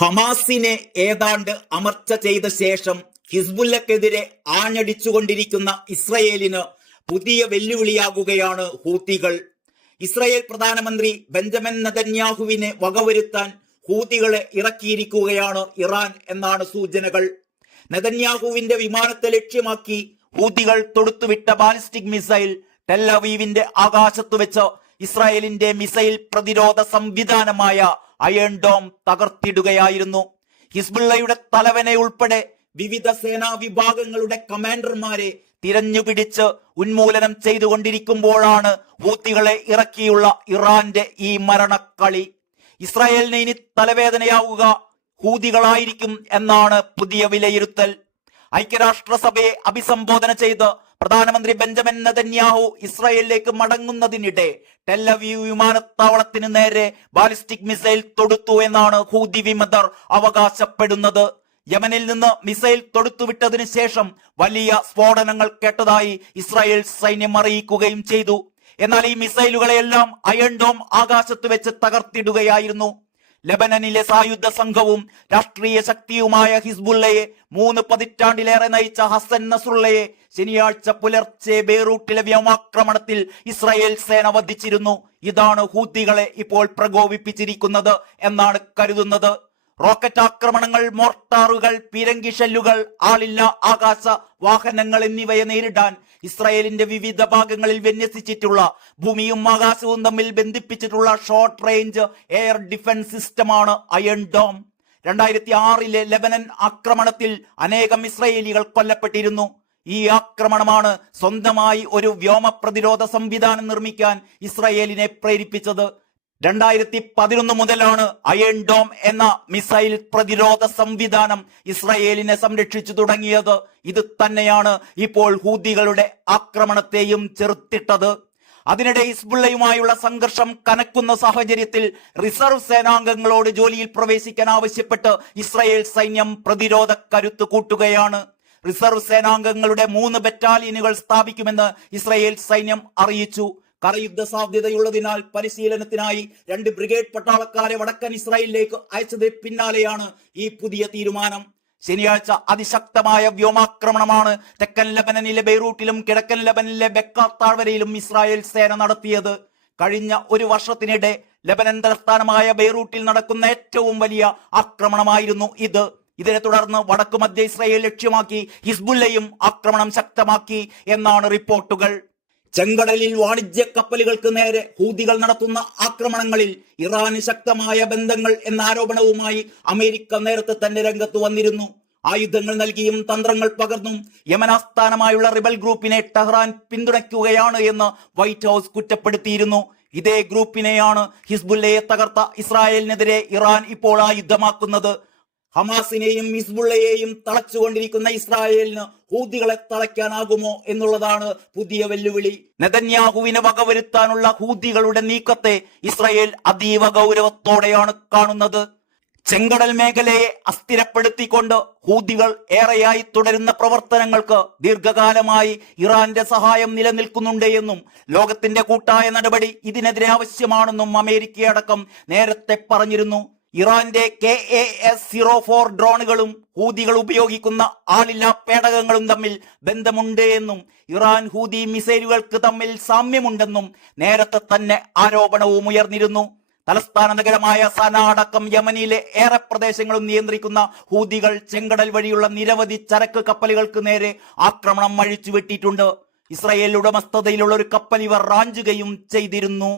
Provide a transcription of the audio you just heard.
ഹമാസിനെ ഏതാണ്ട് അമർച്ച ചെയ്ത ശേഷം ഹിസ്ബുല്ലക്കെതിരെ ആഞ്ഞടിച്ചുകൊണ്ടിരിക്കുന്ന ഇസ്രയേലിന് പുതിയ വെല്ലുവിളിയാകുകയാണ് ഹൂത്തികൾ. ഇസ്രയേൽ പ്രധാനമന്ത്രി ബെഞ്ചമിൻ നെതന്യാഹുവിനെ വകവരുത്താൻ ഹൂത്തികളെ ഇറക്കിയിരിക്കുകയാണ് ഇറാൻ എന്നാണ് സൂചനകൾ. നെതന്യാഹുവിന്റെ വിമാനത്തെ ലക്ഷ്യമാക്കി ഹൂത്തികൾ തൊടുത്തുവിട്ട ബാലിസ്റ്റിക് മിസൈൽ ടെൽ അവീവിന്റെ ആകാശത്തു വെച്ച് ഇസ്രായേലിന്റെ മിസൈൽ പ്രതിരോധ സംവിധാനമായ അയൺ ഡോം തകർത്തിടുകയായിരുന്നു. ഹിസ്ബുള്ളയുടെ തലവനെ ഉൾപ്പെടെ വിവിധ സേനാ വിഭാഗങ്ങളുടെ കമാൻഡർമാരെ തിരഞ്ഞുപിടിച്ച് ഉന്മൂലനം ചെയ്തുകൊണ്ടിരിക്കുമ്പോഴാണ് ഹൂത്തികളെ ഇറക്കിയുള്ള ഇറാന്റെ ഈ മരണക്കളി. ഇസ്രായേലിന് ഇനി തലവേദനയാവുക ഹൂതികളായിരിക്കും എന്നാണ് പുതിയ വിലയിരുത്തൽ. ഐക്യരാഷ്ട്രസഭയെ അഭിസംബോധന ചെയ്ത് പ്രധാനമന്ത്രി ബെഞ്ചമിൻ നെതന്യാഹു ഇസ്രായേലിലേക്ക് മടങ്ങുന്നതിനിടെ ടെൽ അവീവ് വിമാനത്താവളത്തിന് നേരെ ബാലിസ്റ്റിക് മിസൈൽ തൊടുത്തു എന്നാണ് ഹൂതി വിമതർ അവകാശപ്പെടുന്നത്. യമനിൽ നിന്ന് മിസൈൽ തൊടുത്തുവിട്ടതിനു ശേഷം വലിയ സ്ഫോടനങ്ങൾ കേട്ടതായി ഇസ്രായേൽ സൈന്യം അറിയിക്കുകയും ചെയ്തു. എന്നാൽ ഈ മിസൈലുകളെല്ലാം അയൺ ഡോം ആകാശത്ത് വെച്ച് തകർത്തിടുകയായിരുന്നു. ലെബനനിലെ സായുധ സംഘവും രാഷ്ട്രീയ ശക്തിയുമായ ഹിസ്ബുള്ളയെ 3 പതിറ്റാണ്ടിലേറെ നയിച്ച ഹസൻ നസ്രുള്ളയെ ശനിയാഴ്ച പുലർച്ചെ ബെയ്റൂട്ടിലെ വ്യോമാക്രമണത്തിൽ ഇസ്രായേൽ സേന വധിച്ചിരുന്നു. ഇതാണ് ഹൂത്തികളെ ഇപ്പോൾ പ്രകോപിപ്പിച്ചിരിക്കുന്നത് എന്നാണ് കരുതുന്നത്. റോക്കറ്റ് ആക്രമണങ്ങൾ, മോർട്ടാറുകൾ, പീരങ്കി ഷെല്ലുകൾ, ആളില്ല ആകാശ വാഹനങ്ങൾ എന്നിവയെ നേരിടാൻ ഇസ്രായേലിന്റെ വിവിധ ഭാഗങ്ങളിൽ വിന്യസിച്ചിട്ടുള്ള ഭൂമിയും ആകാശവും തമ്മിൽ ബന്ധിപ്പിച്ചിട്ടുള്ള ഷോർട്ട് റേഞ്ച് എയർ ഡിഫൻസ് സിസ്റ്റമാണ് അയൺ ഡോം. 2006 ലെബനൻ ആക്രമണത്തിൽ അനേകം ഇസ്രായേലികൾ കൊല്ലപ്പെട്ടിരുന്നു. ഈ ആക്രമണമാണ് സ്വന്തമായി ഒരു വ്യോമ പ്രതിരോധ സംവിധാനം നിർമ്മിക്കാൻ ഇസ്രായേലിനെ പ്രേരിപ്പിച്ചത്. 2011 മുതലാണ് അയൺ ഡോം എന്ന മിസൈൽ പ്രതിരോധ സംവിധാനം ഇസ്രായേലിനെ സംരക്ഷിച്ചു തുടങ്ങിയത്. ഇത് തന്നെയാണ് ഇപ്പോൾ ഹൂതികളുടെ ആക്രമണത്തെയും ചെറുത്തിട്ടത്. അതിനിടെ ഹിസ്ബുള്ളയുമായുള്ള സംഘർഷം കനക്കുന്ന സാഹചര്യത്തിൽ റിസർവ് സേനാംഗങ്ങളോട് ജോലിയിൽ പ്രവേശിക്കാൻ ആവശ്യപ്പെട്ട് ഇസ്രായേൽ സൈന്യം പ്രതിരോധ കരുത്ത് കൂട്ടുകയാണ്. റിസർവ് സേനാംഗങ്ങളുടെ 3 ബറ്റാലിയനുകൾ സ്ഥാപിക്കുമെന്ന് ഇസ്രായേൽ സൈന്യം അറിയിച്ചു. കരയുദ്ധ സാധ്യതയുള്ളതിനാൽ പരിശീലനത്തിനായി 2 ബ്രിഗേഡ് പട്ടാളക്കാരെ വടക്കൻ ഇസ്രായേലിലേക്ക് അയച്ചതിന് പിന്നാലെയാണ് ഈ പുതിയ തീരുമാനം. ശനിയാഴ്ച അതിശക്തമായ വ്യോമാക്രമണമാണ് തെക്കൻ ലെബനനിലെ ബെയ്റൂട്ടിലും കിഴക്കൻ ലെബനനിലെ ബെക്ക താഴ്വരയിലും ഇസ്രായേൽ സേന നടത്തിയത്. കഴിഞ്ഞ 1 വർഷത്തിനിടെ ലെബനൻ തലസ്ഥാനമായ ബെയ്റൂട്ടിൽ നടക്കുന്ന ഏറ്റവും വലിയ ആക്രമണമായിരുന്നു ഇത്. ഇതിനെ തുടർന്ന് വടക്കു മധ്യ ഇസ്രായേൽ ലക്ഷ്യമാക്കി ഹിസ്ബുള്ളയും ആക്രമണം ശക്തമാക്കി എന്നാണ് റിപ്പോർട്ടുകൾ. ചെങ്കടലിൽ വാണിജ്യ കപ്പലുകൾക്ക് നേരെ ഹൂതികൾ നടത്തുന്ന ആക്രമണങ്ങളിൽ ഇറാന് ശക്തമായ ബന്ധങ്ങൾ എന്ന ആരോപണവുമായി അമേരിക്ക നേരത്തെ തന്നെ രംഗത്ത് വന്നിരുന്നു. ആയുധങ്ങൾ നൽകിയും തന്ത്രങ്ങൾ പകർന്നും യമൻ ആസ്ഥാനമായുള്ള റിബൽ ഗ്രൂപ്പിനെ ടെഹ്റാൻ പിന്തുണയ്ക്കുകയാണ് എന്ന് വൈറ്റ് ഹൗസ് കുറ്റപ്പെടുത്തിയിരുന്നു. ഇതേ ഗ്രൂപ്പിനെയാണ് ഹിസ്ബുള്ളയെ തകർത്ത ഇസ്രായേലിനെതിരെ ഇറാൻ ഇപ്പോൾ ആയുധമാക്കുന്നത്. ഹമാസിനെയും ഹിസ്ബുള്ളയെയും തളച്ചുകൊണ്ടിരിക്കുന്ന ഇസ്രായേലിന് ഹൂതികളെ തളയ്ക്കാനാകുമോ എന്നുള്ളതാണ് പുതിയ വെല്ലുവിളി. നെതന്യാഹുവിനെ വകവരുത്താനുള്ള ഹൂതികളുടെ നീക്കത്തെ ഇസ്രായേൽ അതീവ ഗൗരവത്തോടെയാണ് കാണുന്നത്. ചെങ്കടൽ മേഖലയെ അസ്ഥിരപ്പെടുത്തിക്കൊണ്ട് ഹൂതികൾ ഏറെയായി തുടരുന്ന പ്രവർത്തനങ്ങൾക്ക് ദീർഘകാലമായി ഇറാന്റെ സഹായം നിലനിൽക്കുന്നുണ്ട് എന്നും ലോകത്തിന്റെ കൂട്ടായ നടപടി ഇതിനെതിരെ ആവശ്യമാണെന്നും അമേരിക്കയടക്കം നേരത്തെ പറഞ്ഞിരുന്നു. ഇറാന്റെ KAS-04 ഡ്രോണുകളും ഹൂതികൾ ഉപയോഗിക്കുന്ന ആളില്ലാ പേടകങ്ങളും തമ്മിൽ ബന്ധമുണ്ട് എന്നും ഇറാൻ ഹൂതി മിസൈലുകൾക്ക് തമ്മിൽ സാമ്യമുണ്ടെന്നും നേരത്തെ തന്നെ ആരോപണവും ഉയർന്നിരുന്നു. തലസ്ഥാന നഗരമായ സന അടക്കം യമനിലെ ഏറെ പ്രദേശങ്ങളും നിയന്ത്രിക്കുന്ന ഹൂതികൾ ചെങ്കടൽ വഴിയുള്ള നിരവധി ചരക്ക് കപ്പലുകൾക്ക് നേരെ ആക്രമണം അഴിച്ചുവിട്ടിട്ടുണ്ട്. ഇസ്രായേൽ ഉടമസ്ഥതയിലുള്ള ഒരു കപ്പൽ ഇവർ റാഞ്ചുകയും ചെയ്തിരുന്നു.